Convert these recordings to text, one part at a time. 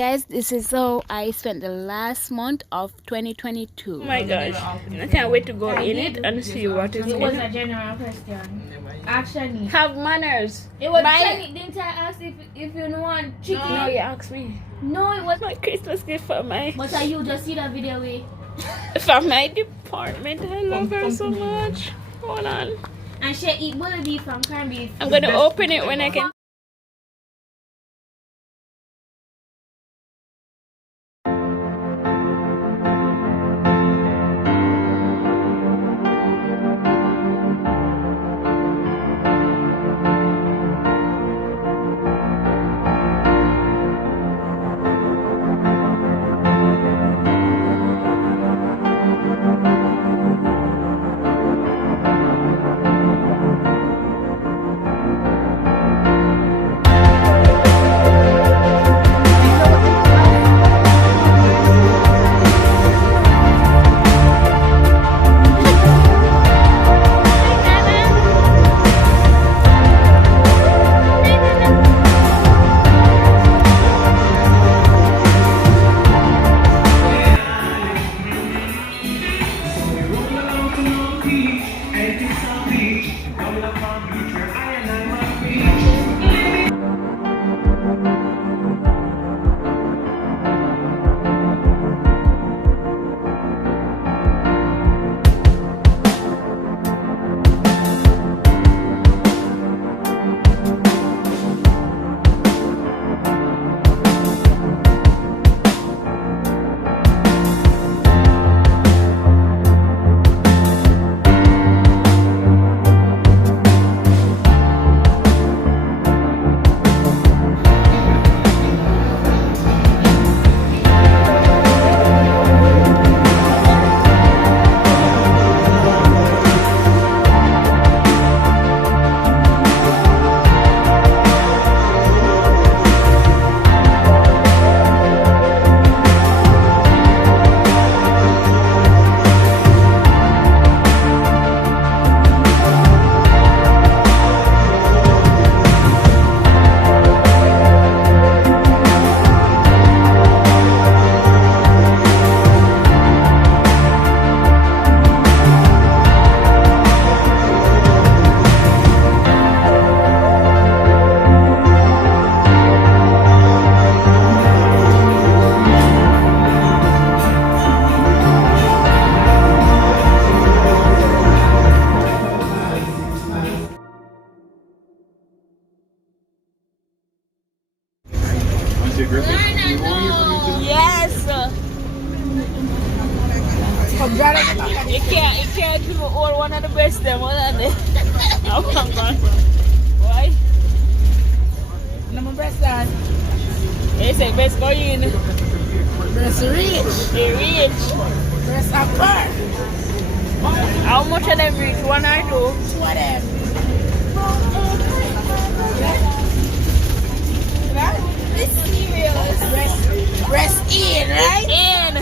guys, this is how I spent the last month of 2022. Oh my gosh, I can't wait to go in it and see what is in It was it. a general question. Actually, Have manners. it was funny. Didn't I ask if you want chicken? No, you asked me. No, it was. My Christmas gift for my But you just see that video way. for my department. I love her so much. Hold on. And she eat bully beef from corned beef. I'm gonna open it when I can. Yes. You can't give all one of the best them, one of them. Oh my God. Why? Number breast down. They say best go in. Breast reach. They reach. Breast apart. How much of them reach? One or two? Two of them. This serious. Breast in, right? In.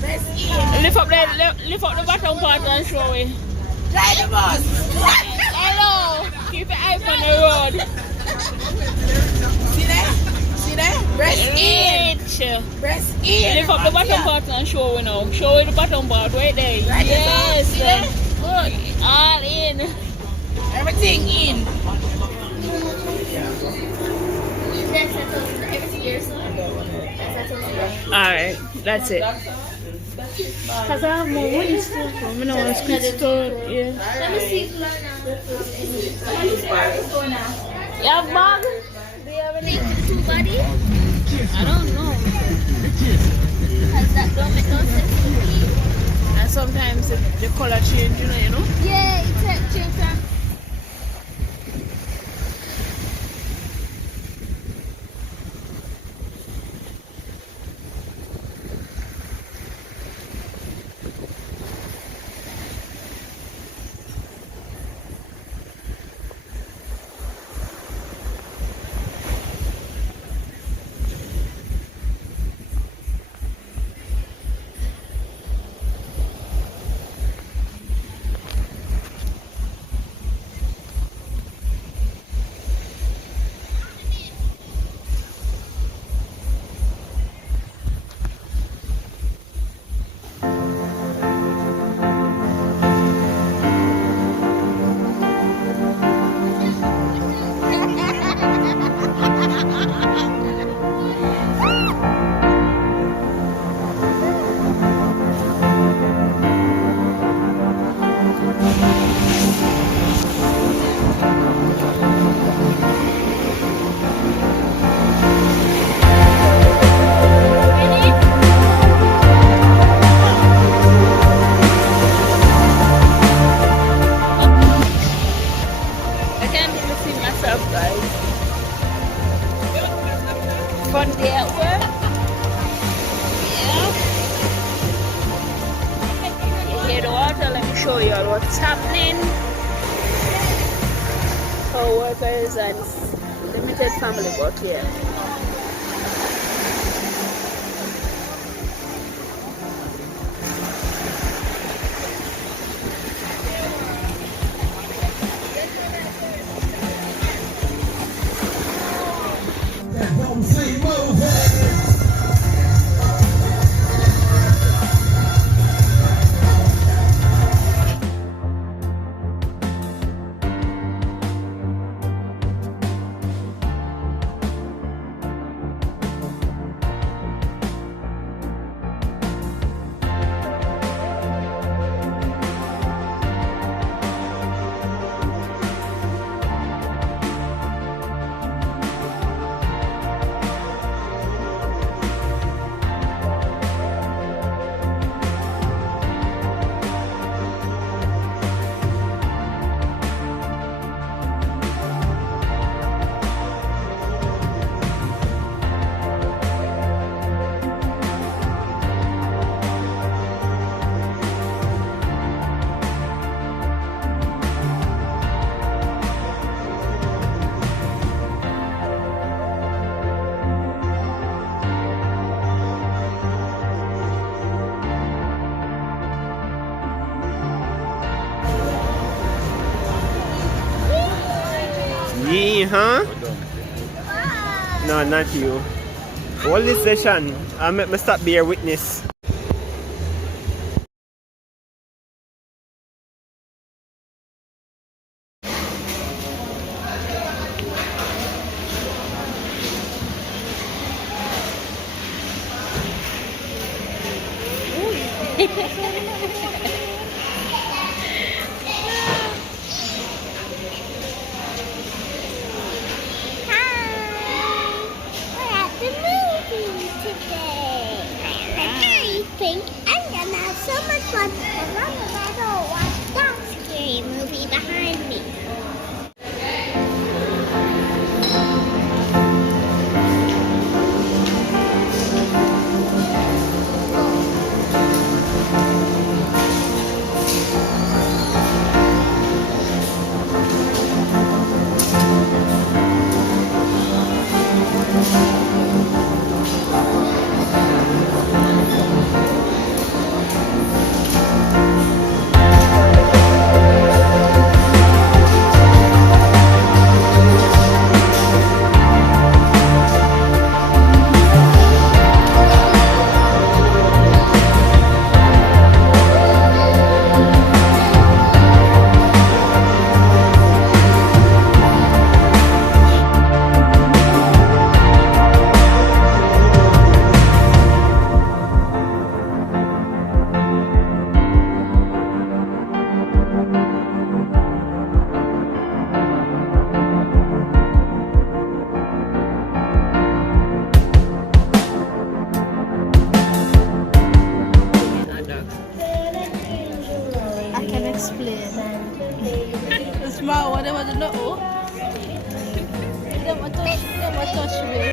Breast in. Lift up the bottom part and show it. Try the bus. Hello. Keep your eye on the road. See that? See that? Breast in. Reach. Breast in. Lift up the bottom part and show it now. Show it the bottom part right there. Right there. Yes. See that? Good. All in. Everything in. Alright, that's it. Cause I have more money still from when I was store. Yeah. Let me see if You have bag? Do you have any two body? I don't know. Has that don't make no sense to me? And sometimes the color change, you know? Yeah, it's a change. y'all what's happening. Co-workers and limited family got here. Huh? No, not you. Hold this session. I make me stop bear witness. Think I'm gonna have so much fun and Mom and Dad will watch that scary movie behind me. Small, whatever the no. Never touch me.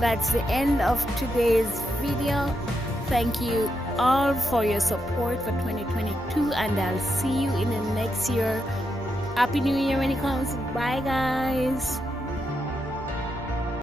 That's the end of today's video. Thank you all for your support for 2022, and I'll see you in the next year. Happy New Year when it comes. Bye guys.